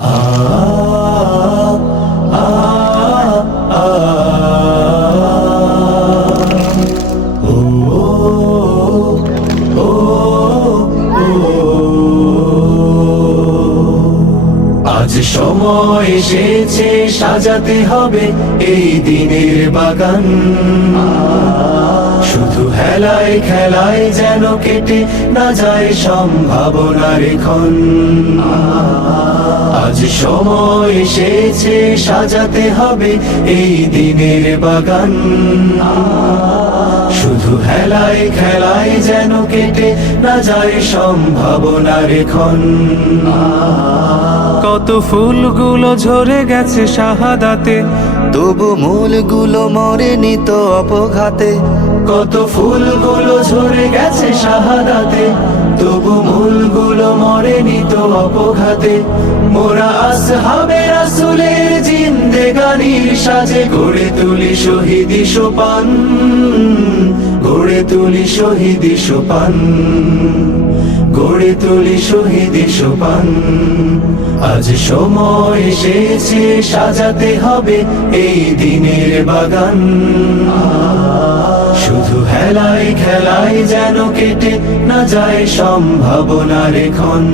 আজ সময় এসেছে সাজাতে হবে এই দিনের বাগান, শুধু হেলায় খেলায় যেন কেটে না যায় সম্ভাবনার ক্ষণ। আজ সময় এসেছে সাজাতে হবে এই দিনের বাগান, শুধু হেলায় খেলায় যেন কেটে না যায় সম্ভাবনার ক্ষণ। কত ফুলগুলো ঝরে গেছে শাহাদাতে, তবু মূলগুলো মরেনি তো অপঘাতে। কত ফুলগুলো ঝরে গেছে শাহাদাতে, তবু মূলগুলো মরেনি তো অপঘাতে। মোরা আসহাবে রাসূলের জিন্দেগানির সাজে গড়ে তুলি শহীদি সোপান, গড়ে তুলি শহীদি সোপান, গড়ে তুলি শহীদি সোপান। আজ সময় এসেছে সাজাতে হবে এই দিনের বাগান, শুধু হেলায় খেলায় যেন কেটে না যায় সম্ভাবনার ক্ষণ।